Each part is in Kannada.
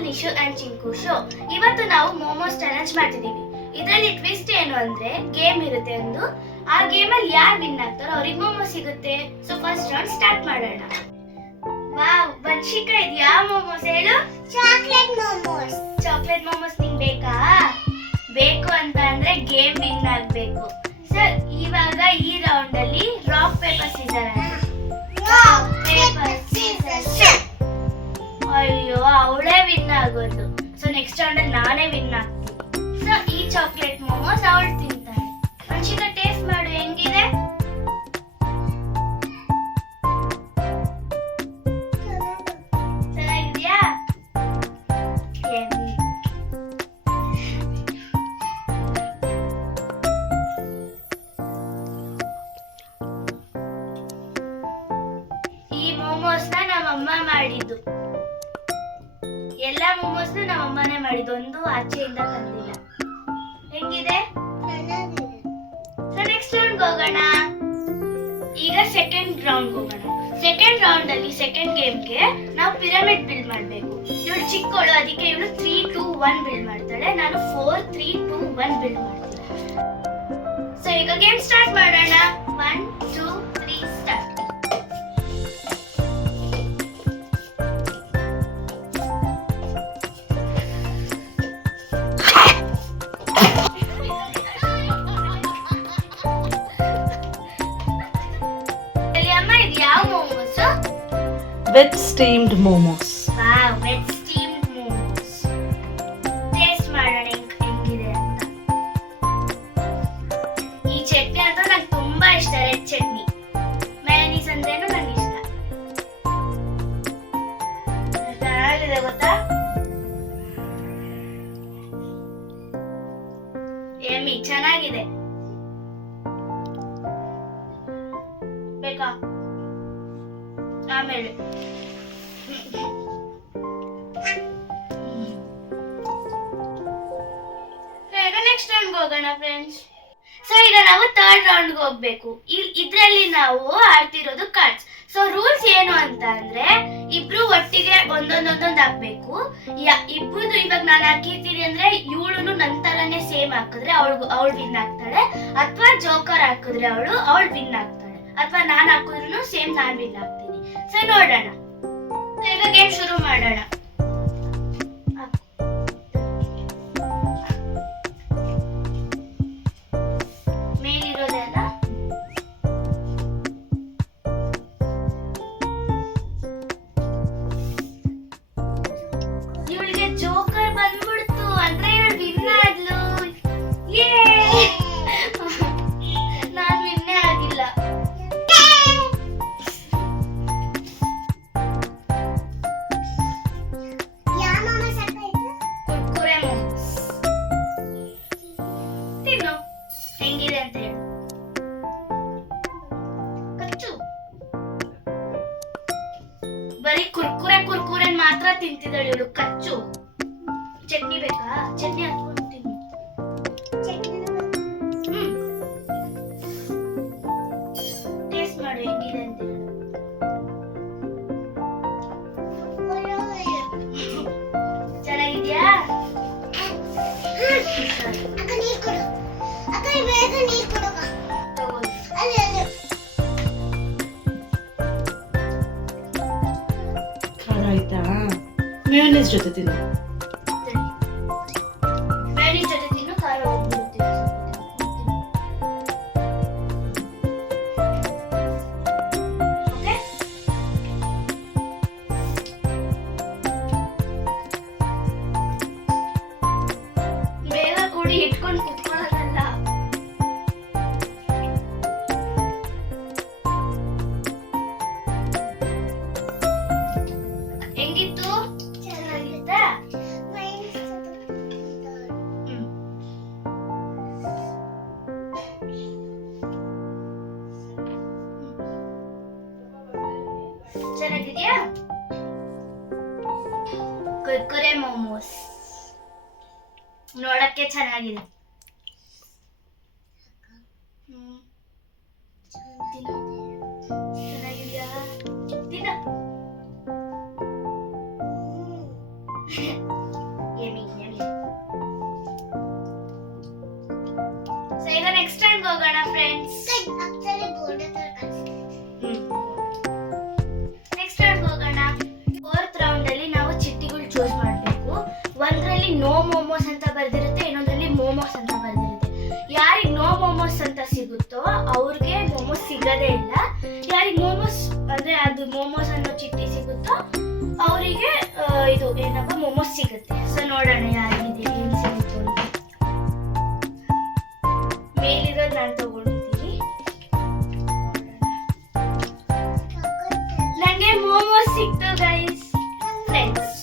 Channel Nishu and Chinku show. ಇವತ್ತು ನಾವು ಮೋಮೋಸ್ ಚಾಲೆಂಜ್ ಮಾಡ್ತಿದೀವಿ. ಇದರಲ್ಲಿ ಟ್ವಿಸ್ಟ್ ಏನು ಅಂದ್ರೆ ಗೇಮ್ ಇರುತ್ತೆ ಒಂದು. ಆ ಗೇಮ್ ಅಲ್ಲಿ ಯಾರು ವಿನ್ ಆಗ್ತಾರೋ ಅವ್ರಿಗೆ ಮೋಮೋಸ್ ಸಿಗುತ್ತೆ. ಸೊ ಫಸ್ಟ್ ರೌಂಡ್ ಸ್ಟಾರ್ಟ್ ಮಾಡೋಣ. ವಾವ್, ವಂಶಿಕಾ ಇದು ಯಾವ ಮೋಮೋಸ್ ಹೇಳು? ಚಾಕ್ಲೇಟ್ ಮೋಮೋಸ್. ಚಾಕ್ಲೇಟ್ ಮೋಮೋಸ್ ನಿಂಗೆ ಬೇಕಾ? ಬೇಕು ಅಂತ ಅಂದ್ರೆ ಗೇಮ್ ವಿನ್ ಆಗ್ಬೇಕು. ಸೊ ಇವಾಗ ಈ ರೌಂಡ್ ಅಲ್ಲಿ ರಾಕ್ ಪೇಪರ್ ಸೀಸರ್ ಅಯ್ಯೋ ಅವಳೇ ವಿನ್ ಆಗೋದು. ಸೊ ನೆಕ್ಸ್ಟ್ ರೌಂಡ್ ಅಲ್ಲಿ ನಾನೇ ವಿನ್ ಆಗ್ತೀನಿ. ಸೊ ಈ ಚಾಕ್ಲೇಟ್ ಮೋಮೋಸ್ ಅವಳು ತಿಂತಾಳೆ. ವಂಶಿಕಾ ಟೇಸ್ಟ್ ಮಾಡು, ಹೆಂಗಿದೆ? ಚೆನ್ನಾಗಿದ್ಯಾ? ಈ ಮೋಮೋಸ್ನ ನಮ್ಮಮ್ಮ ಮಾಡಿದ್ದು. ಎಲ್ಲ ಮೋಮೋಸ್ನ ನಮ್ಮಮ್ಮನೇ ಮಾಡಿದ್ದು, ಒಂದು ಆಚೆಯಿಂದ ತಂದಿಲ್ಲ. ಹೆಂಗಿದೆ? ಸೊ ನೆಕ್ಸ್ಟ್ ರೌಂಡ್ ಹೋಗೋಣ. ಈಗ ಸೆಕೆಂಡ್ ರೌಂಡ್ ಹೋಗೋಣ. ಸೆಕೆಂಡ್ ರೌಂಡ್ ಅಲ್ಲಿ ಸೆಕೆಂಡ್ ಗೇಮ್ಗೆ ನಾವು ಪಿರಮಿಡ್ ಬಿಲ್ಡ್ ಮಾಡಬೇಕು. ಇವಳು ಚಿಕ್ಕವಳು, ಅದಕ್ಕೆ ಇವಳು 3, 2, 1 ಬಿಲ್ಡ್ ಮಾಡ್ತಾಳೆ. ನಾನು 4, 3, 2, 1 ಬಿಲ್ಡ್ ಮಾಡ್ತೀನಿ. ಸೊ ಈಗ ಗೇಮ್ ಸ್ಟಾರ್ಟ್ ಮಾಡೋಣ. 1, 2, 3 start. Wet steamed momos. Wow, wet steamed momos. Taste ಮಾಡೋಣ ಹೆಂಗಿದೆ ಅಂತ. ಈ ಚಟ್ನಿ ಅಂತೂ ನಂಗೆ ತುಂಬಾ ಇಷ್ಟ, ರೆಡ್ ಚಟ್ನಿ. ಮಯೋನೀಸ್ ಅಂದ್ರೇನು ನಂಗೆ ಇಷ್ಟ. ಚೆನ್ನಾಗಿದೆ ಗೊತ್ತಾ? ಯಮ್ಮಿ, ಚೆನ್ನಾಗಿದೆ. ಬೇಕಾ? ಆಮೇಲೆ ನೆಕ್ಸ್ಟ್ ರೌಂಡ್ ಹೋಗೋಣ ಫ್ರೆಂಡ್ಸ್. ಸೊ ಈಗ ನಾವು ಥರ್ಡ್ ರೌಂಡ್ ಹೋಗ್ಬೇಕು. ಇದ್ರಲ್ಲಿ ನಾವು ಆಡ್ತಿರೋದು ಕಾರ್ಡ್ಸ್. ಸೊ ರೂಲ್ಸ್ ಏನು ಅಂತ ಅಂದ್ರೆ ಇಬ್ರು ಒಟ್ಟಿಗೆ ಒಂದೊಂದೊಂದೊಂದು ಹಾಕ್ಬೇಕು. ಇಬ್ರು ಇವಾಗ ನಾನು ಹಾಕಿರ್ತೀನಿ ಅಂದ್ರೆ ಇವಳು ನನ್ನ ತರನೇ ಸೇಮ್ ಹಾಕಿದ್ರೆ ಅವಳು ವಿನ್ ಆಗ್ತಾಳೆ, ಅಥವಾ ಜೋಕರ್ ಹಾಕಿದ್ರೆ ಅವಳು ವಿನ್ ಆಗ್ತಾಳೆ, ಅಥವಾ ನಾನು ಹಾಕಿದ್ರು ಸೇಮ್ ನಾನು ವಿನ್ ಆಗ್ತೀನಿ. ಸೊ ನೋಡೋಣ. ಈಗ ಗೇಮ್ ಶುರು ಮಾಡೋಣ. ಮೇಲಿರೋದೆಲ್ಲ ಇವಳಿಗೆ ಜೋಕರ್ ಬಂದ್ಬಿಡ್ತು ಅಂದ್ರೆ ಇವಳು ವಿನ್ ಆದ್ಲು. ನಾನ್ ವಿನ್ನೇ ಆಗಿಲ್ಲ. ಕುರ್ಕುರೆ ಮೋಮೋಸ್ ತಿನ್ನು, ಹೆಂಗಿದೆ ಅಂತ ಹೇಳು. ಕಚ್ಚು. ಬರೀ ಕುರ್ಕುರೆ ಮಾತ್ರ ತಿಂತಿದ್ದಾಳೆ ಇವಳು. ಕಚ್ಚು. ಚಟ್ನಿ ಬೇಕಾ? ಚಟ್ನಿ ಹಾಕೊಂಡು ತಿನ್ನು. ಟೇಸ್ಟ್ ಮಾಡು ಹೆಂಗಿದೆ ಅಂತ ಹೇಳು. ಚೆನ್ನಾಗಿದ್ಯಾ? ಖಾರ ಆಯ್ತಾ? ಮೇಯೋನೀಸ್ ಜೊತೆ ತಿನ್ನು. ಬೇಳೆ ಜೊತೆ ತಿನ್ನು, ಖಾರ ಹೋಗ್ಬಿಡುತ್ತೆ. ಓಕೆ, ಬೇಗ ಕುಡಿ, ಇಟ್ಕೊಂಡು ಕುತ್ಕೊಳ್ಳೋದಲ್ಲ. ಹೆಂಗಿತ್ತು? ಚೆನ್ನಾಗಿತ್ತಾ? ಚೆನ್ನಾಗಿದ್ಯಾ? ಕುರ್ಕುರೆ ಮೋಮೋಸ್ ನೋಡಕ್ಕೆ ಚೆನ್ನಾಗಿದೆ. ಚೆನ್ನಾಗಿದ್ಯಾ? ತಿನ್ನ. ಸಿಗುತ್ತೆ. ಸೊ ನೋಡೋಣ ಯಾರಿಗಿದೆ ಏನ್ ಸಿಗುತ್ತೆ ಅಂತ. ಮೇಲಿರೋದು ನಾನು ತಗೊಂಡಿದ್ದೀನಿ. ನಂಗೆ ಮೋಮೋಸ್ ಸಿಕ್ತು ಗೈಸ್. ಫ್ರೆಂಡ್ಸ್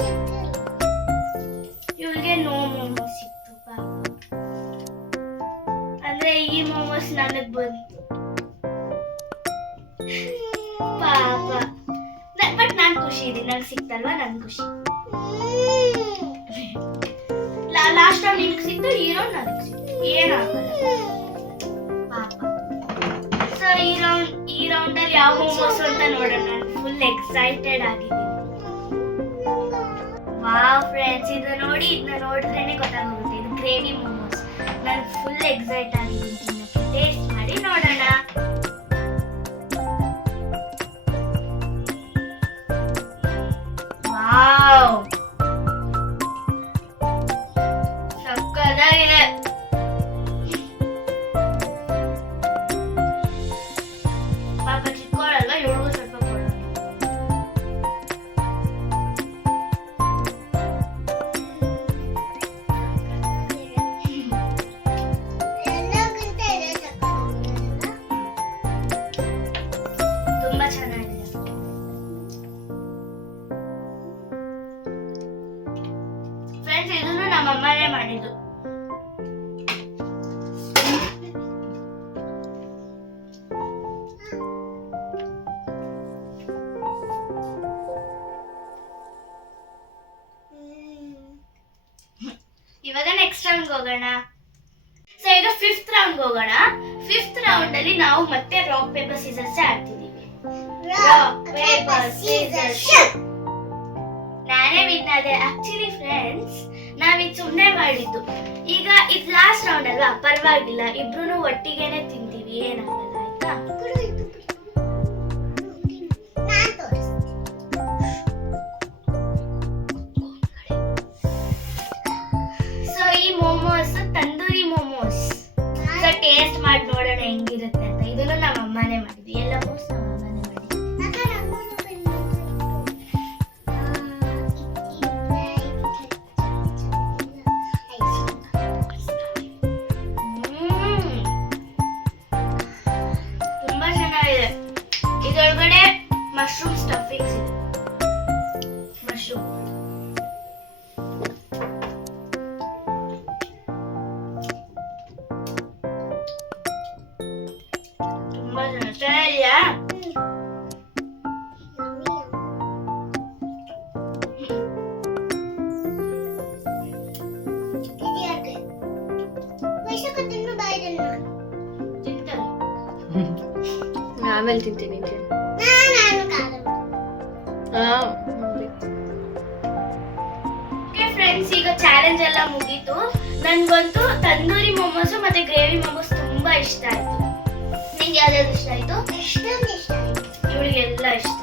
ಇವಳಿಗೆ ನೋ ಮೋಮೋಸ್ ಸಿಕ್ತು ಪಾಪ. ಅಂದ್ರೆ ಈ ಮೋಮೋಸ್ ನನಗ್ ಬಂತು ಪಾಪ. ಬಟ್ ನಾನ್ ಖುಷಿ ಇದೀನಿ, ನಂಗೆ ಸಿಕ್ತಲ್ವಾ ನನ್ ಖುಷಿ. ಲಾಸ್ಟ್ ರೌಂಡ್ ನಿಮ್ಗೆ ಸಿಕ್ತು, ಈ ರೌಂಡ್ ನನಗೆ ಸಿಕ್ತು, ಏನಾಗಲ್ಲ ಪಾಪ. ಸೊ ಈ ರೌಂಡ್ ಅಲ್ಲಿ ಯಾವ ಮೋಮೋಸ್ ಅಂತ ನೋಡೋಣ. ನಾನು ಫುಲ್ ಎಕ್ಸೈಟೆಡ್ ಆಗಿದ್ದೀನಿ. ವಾವ್ ಫ್ರೆಂಡ್ಸ್, ಇದನ್ನ ನೋಡಿದ್ರೇನೆ ಗೊತ್ತಾಗುತ್ತೆ ಇದು ಗ್ರೇವಿ ಮೋಮೋಸ್. ನಾನು ಫುಲ್ ಎಕ್ಸೈಟ್ ಆಗಿದ್ದೀನಿ ತಿನ್ನಕ್ಕೆ. ಟೇಸ್ಟ್ ಮಾಡಿ ನೋಡೋಣ. ವಾವ್ ಸಕ್ಕತ್ತಾಗಿದೆ. ಪಾಪ ಚಿಕ್ಕವಳಲ್ವಾ, ಇವಳಿಗೂ ಸ್ವಲ್ಪ ಕೊಡೋಣ. ತುಂಬಾ ಚೆನ್ನಾಗಿದೆ ಫ್ರೆಂಡ್ಸ್. ಇದನ್ನು ನಮ್ಮ ಅಮ್ಮನೇ ಮಾಡಿದ್ದು. ಇವಾಗ ನೆಕ್ಸ್ಟ್ ರೌಂಡ್ ಹೋಗೋಣ. ಸೊ ಈಗ 5th ರೌಂಡ್ ಹೋಗೋಣ. 5th ರೌಂಡ್ ಅಲ್ಲಿ ನಾವು ಮತ್ತೆ ರಾಕ್ ಪೇಪರ್ ಸೀಸರ್ಸ್ ಆಡ್ತಿದೀವಿ. Rock paper scissors. ನಾನೇ ವಿನ್ ಆದೆ. ಆಕ್ಚುಲಿ ಫ್ರೆಂಡ್ಸ್ ನಾವಿದ್ ಸುಮ್ನೆ ಮಾಡಿದ್ದು. ಈಗ ಇದು ಲಾಸ್ಟ್ ರೌಂಡ್ ಅಲ್ವಾ, ಪರವಾಗಿಲ್ಲ, ಇಬ್ರು ಒಟ್ಟಿಗೆನೆ ತಿಂತೀವಿ, ಏನಾಗಲ್ಲ ಆಯ್ತಾ. ಸೊ ಈ ಮೋಮೋಸ್ ತಂದೂರಿ ಮೋಮೋಸ್. ಸೊ ಟೇಸ್ಟ್ ಮಾಡಿ ನೋಡೋಣ ಹೆಂಗಿರುತ್ತೆ ಅಂತ. ಇದನ್ನು ನಮ್ಮ ಅಮ್ಮನೇ ಮಾಡಿದ್ವಿ. ಎಲ್ಲ ಮೋಮೋಸ್ ನಮ್ಮ ಅಮ್ಮನೇ ಮಾಡಿದ್ವಿ. ತುಂಬಾ ಚೆನ್ನಾಗಿದೆ. ಇದರೊಳಗಡೆ ಮಶ್ರೂಮ್ ಸ್ಟಫಿಂಗ್ಸ್ ಇದೆ. ಮಶ್ರೂಮ್ ತುಂಬಾ ಚೆನ್ನಾಗಿದೆಯಾ? ತಿಂತಾರೆ. ಆಮೇಲೆ ತಿಂತೀನಿ. ಫ್ರೆಂಡ್ಸ್ ಈಗ ಚಾಲೆಂಜ್ ಎಲ್ಲ ಮುಗೀತು. ನನ್ಗಂತೂ ತಂದೂರಿ ಮೋಮೋಸ್ ಮತ್ತೆ ಗ್ರೇವಿ ಮೋಮೋಸ್ ತುಂಬಾ ಇಷ್ಟ ಆಯ್ತು. ನಿಂಗೆ ಯಾವ್ದಾದ್ರು ಇಷ್ಟ ಆಯ್ತು? ಇಷ್ಟ ಇವಳಿಗೆಲ್ಲ ಇಷ್ಟ.